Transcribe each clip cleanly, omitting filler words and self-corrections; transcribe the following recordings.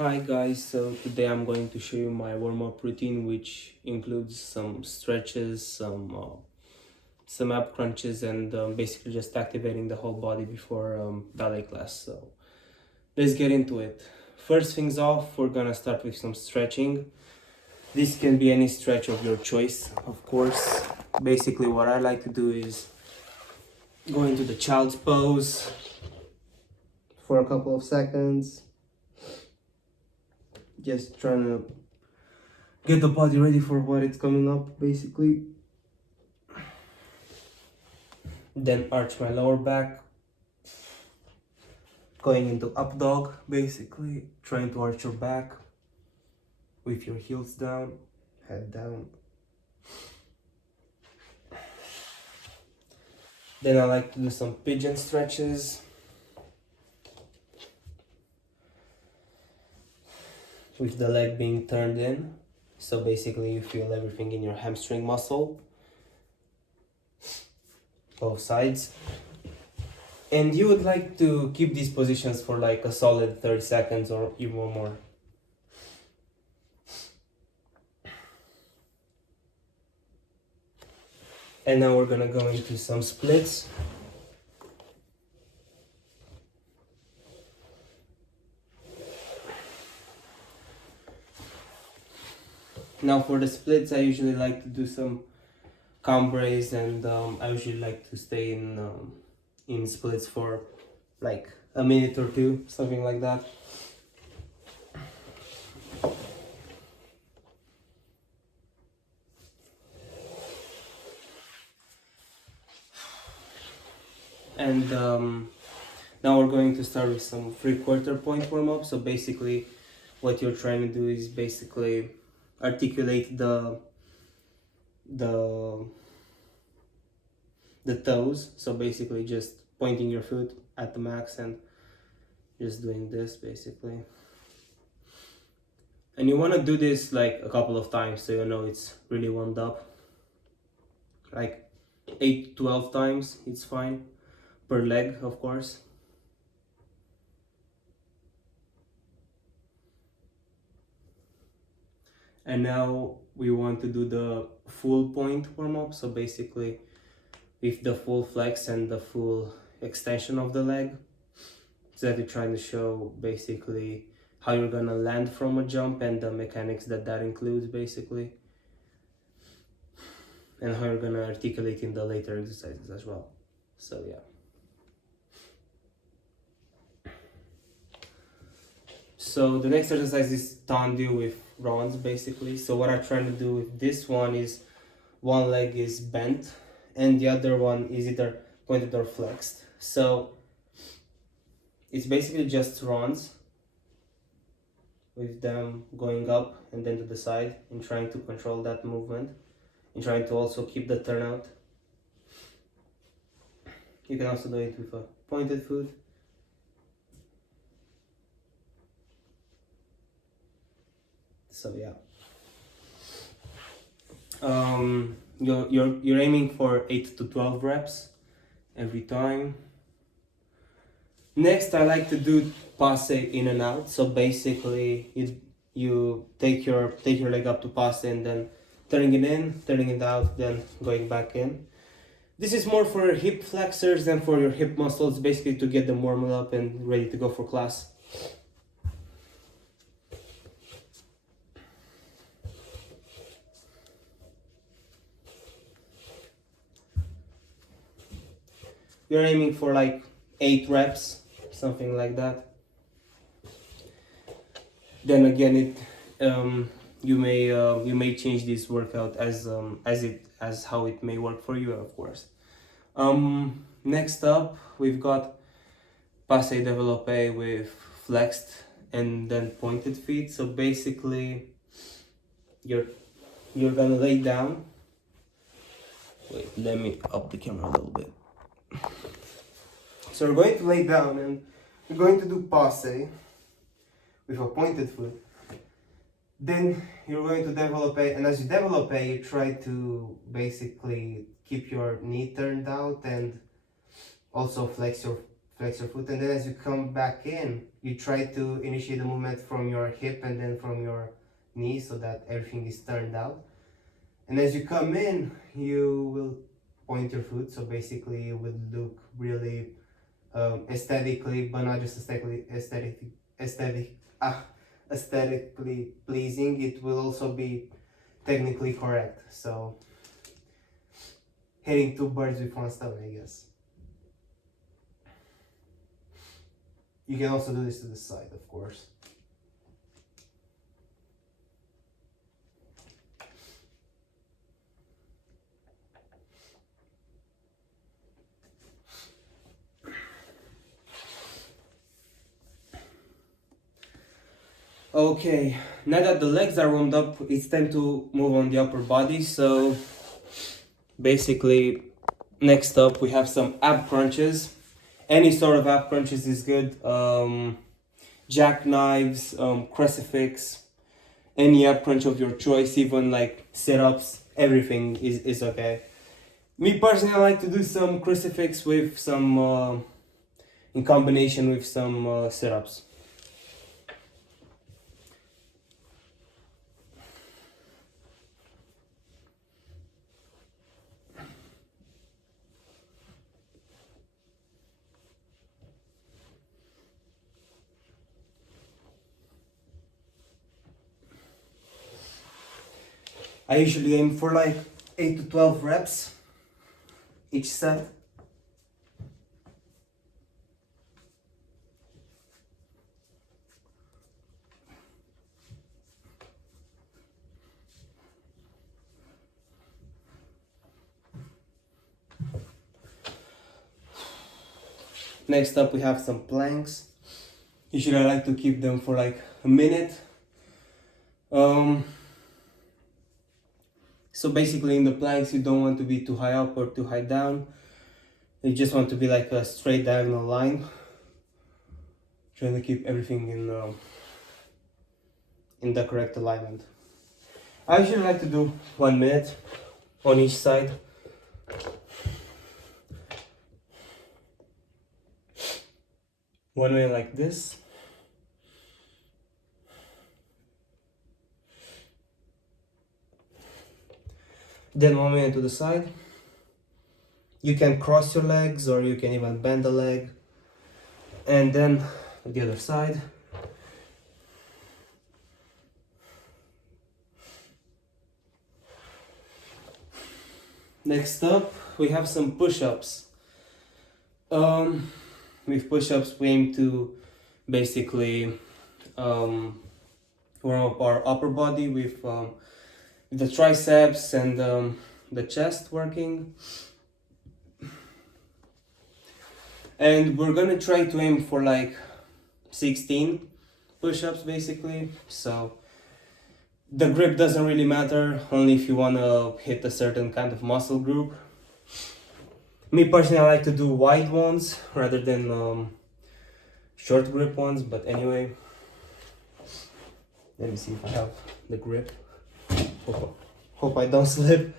Hi guys, so today I'm going to show you my warm-up routine, which includes some stretches, some ab crunches, and basically just activating the whole body before ballet class. So let's get into it. First things off, we're gonna start with some stretching. This can be any stretch of your choice, of course. Basically what I like to do is go into the child's pose for a couple of seconds, just trying to get the body ready for what it's coming up, basically. Then arch my lower back, going into up dog, basically trying to arch your back with your heels down, head down. Then I like to do some pigeon stretches with the leg being turned in, so basically you feel everything in your hamstring muscle, both sides. And you would like to keep these positions for like a solid 30 seconds or even more. And now we're gonna go into some splits. Now for the splits, I usually like to do some cambres, and I usually like to stay in splits for like a minute or two, something like that. And now we're going to start with some 3/4 point warm-up. So basically what you're trying to do is basically articulate the the toes. So basically just pointing your foot at the max and just doing this basically. And you want to do this like a couple of times so you know it's really warmed up. Like 8 to 12 times, it's fine. Per leg, of course. And now we want to do the full point warm-up. So basically with the full flex and the full extension of the leg. So that you're trying to show basically how you're gonna land from a jump and the mechanics that includes basically. And how you're gonna articulate in the later exercises as well. So yeah. So the next exercise is tendu with rounds basically. So what I'm trying to do with this one is one leg is bent and the other one is either pointed or flexed. So it's basically just runs with them going up and then to the side and trying to control that movement and trying to also keep the turnout. You can also do it with a pointed foot. So yeah. You're aiming for 8 to 12 reps every time. Next, I like to do passe in and out. So basically, you take your leg up to passe and then turning it in, turning it out, then going back in. This is more for hip flexors than for your hip muscles, basically to get them warmed up and ready to go for class. You're aiming for like 8 reps, something like that. Then again, you may change this workout as how it may work for you, of course. Next up, we've got passe développé with flexed and then pointed feet. So basically, you're gonna lay down. Wait, let me up the camera a little bit. So we're going to lay down and we're going to do passe with a pointed foot. Then you're going to develop a, and as you develop a, you try to basically keep your knee turned out and also flex your flex your foot, and then as you come back in, you try to initiate the movement from your hip and then from your knee so that everything is turned out. And as you come in, you will point your foot, so basically it would look really aesthetically, but not just aesthetically pleasing. It will also be technically correct. So hitting two birds with one stone, I guess. You can also do this to the side, of course. Okay, now that the legs are warmed up, it's time to move on the upper body. So basically, next up we have some ab crunches. Any sort of ab crunches is good. Jackknives, crucifix, any ab crunch of your choice, even like sit-ups, everything is okay. Me personally, I like to do some crucifix with some, in combination with some sit-ups. I usually aim for like 8 to 12 reps each set. Next up we have some planks. Usually I like to keep them for like a minute. So basically in the planks you don't want to be too high up or too high down. You just want to be like a straight diagonal line. Trying to keep everything in the correct alignment. I usually like to do 1 minute on each side. One way like this. Then 1 minute to the side. You can cross your legs or you can even bend the leg. And then the other side. Next up, we have some push-ups. With push-ups, we aim to basically warm up our upper body with the triceps and the chest working. And we're gonna try to aim for like 16 push-ups basically. So the grip doesn't really matter, only if you wanna hit a certain kind of muscle group. Me personally, I like to do wide ones rather than short grip ones, but anyway. Let me see if I have the grip. Hope I don't slip.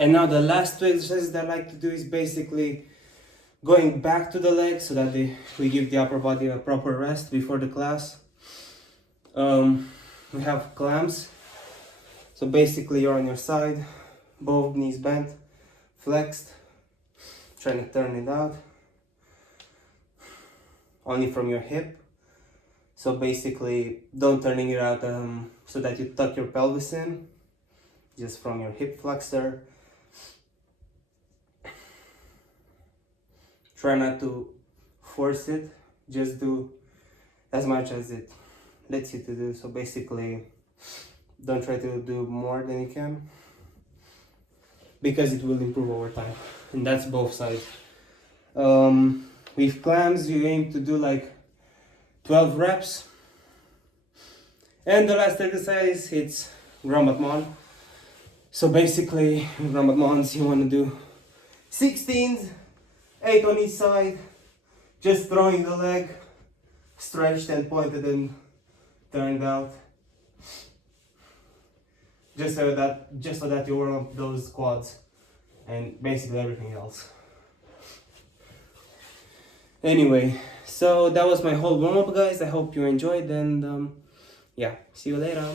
And now the last two exercises that I like to do is basically going back to the legs so that we give the upper body a proper rest before the class. We have clams. So basically you're on your side, both knees bent, flexed, trying to turn it out. Only from your hip. So basically don't turning it out so that you tuck your pelvis in, just from your hip flexor. Try not to force it, just do as much as it lets you to do. So basically, don't try to do more than you can, because it will improve over time. And that's both sides. With clams, you aim to do like 12 reps. And the last exercise, it's Grand Battement. So basically, Grand Battements, you want to do 16s, 8 on each side, just throwing the leg stretched and pointed and turned out. Just so that you warm up those quads and basically everything else. Anyway, so that was my whole warm up, guys. I hope you enjoyed, and yeah, see you later.